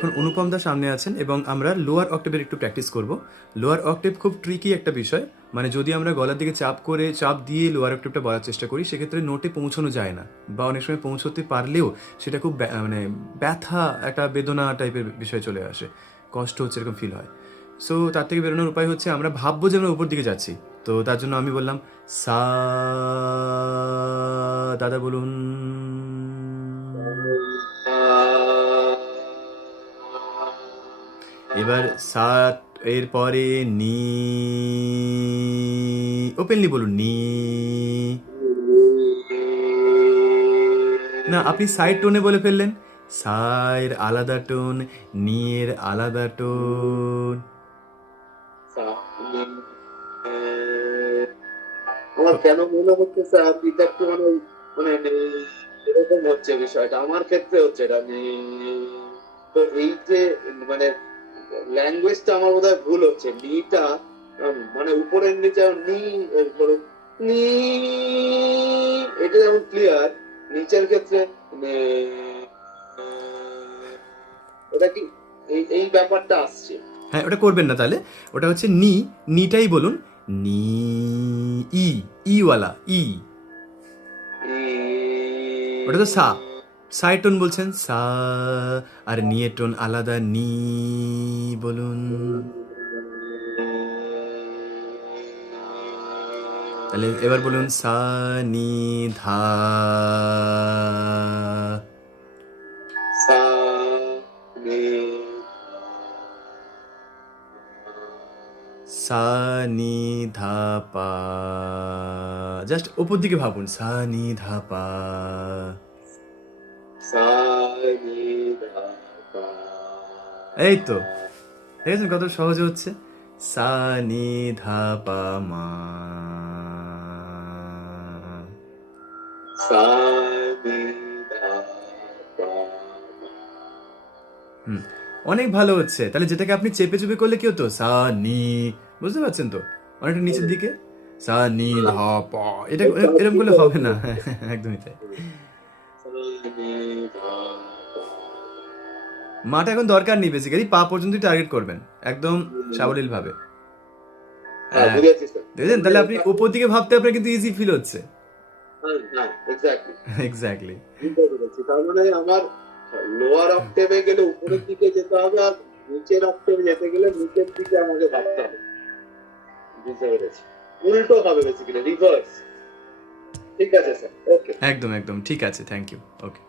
এখন অনুপম দা সামনে আছেন এবং আমরা লোয়ার অক্টেভের একটু প্র্যাকটিস করব। লোয়ার অক্টেভ খুব ট্রিকি একটা বিষয়, মানে যদি আমরা গলার দিকে চাপ দিয়ে লোয়ার অক্টেভটা বলার চেষ্টা করি সেক্ষেত্রে নোটে পৌঁছানো যায় না, বা অনেক সময় পৌঁছতে পারলেও সেটা খুব মানে ব্যথা, একটা বেদনা টাইপের বিষয় চলে আসে, কষ্ট হচ্ছে এরকম ফিল হয়। সো তার থেকে বেরোনোর উপায় হচ্ছে আমরা ভাববো যে আমরা উপর দিকে যাচ্ছি। তো তার জন্য আমি বললাম সা, দাদা বলুন। এবার সাত এর পরে নি, ওপেনলি বলুন নি। না, আপনি সাইড টোনে বলে ফেললেন। সায়ের আলাদা টোন, নি এর আলাদা টোন। আমার কেন মনে হচ্ছে স্যার এটা একটু মানে মানে এরকম হচ্ছে বিষয়টা, আমার ক্ষেত্রে হচ্ছে এটা তো এই যে মানে ল্যাঙ্গুয়েজটা আমার বোধহয় ভুল হচ্ছে। নিটা মানে উপরের নিচে নি ধরুন নি, এটা যেমন ক্লিয়ার, নিচের ক্ষেত্রে ওটা কি এই এই ব্যাপারটা আসছে। হ্যাঁ, ওটা করবেন না তাহলে। ওটা হচ্ছে নি, নিটাই বলুন। নি, ই, ইওয়ালা ই। ওটা তো সা, সাইড টোন বলছেন সা, আর নিয়ে টোন আলাদা নি বলুন। তাহলে এবার বলুন সা নি ধা, সা নি সা নি ধা পা। জাস্ট ওপর দিকে ভাবুন, সা নি ধা পা। সা নি ধা পা। এই তো দেখেছেন কত সহজে হচ্ছে। সা নি ধা পা মা। সা নি ধা পা। হুম, অনেক ভালো হচ্ছে। তাহলে যেটাকে আপনি চেপে চেপে করলে কি হতো, সা নি, বুঝতে পারছেন তো, অনেকটা নিচের দিকে। সা নি ধা পা, এটা এরকম করলে হবে না। একদমই তাই। মাটা এখন দরকার নেই, বেসিক্যালি পা পর্যন্তই টার্গেট করবেন একদম সাবলীল ভাবে। হ্যাঁ, বুঝেছি স্যার। দেখেছেন, তাহলে আপনি উপর দিকে ভাবতে আপনার কিন্তু ইজি ফিল হচ্ছে। হ্যাঁ, এক্স্যাক্টলি। এক্স্যাক্টলি। বুঝতে পেরেছি। তার মানে আমার লোয়ার অক্টেভে গেলে উপরের দিকে যেতে হবে, আর নিচের অক্টেভে যেতে গেলে নিচের দিকে আমাকে ভাবতে হবে। বুঝতে পেরেছি। উল্টো হবে বেসিক্যালি, রিভার্স। ঠিক আছে স্যার, ওকে। একদম একদম ঠিক আছে, থ্যাংক ইউ, ওকে।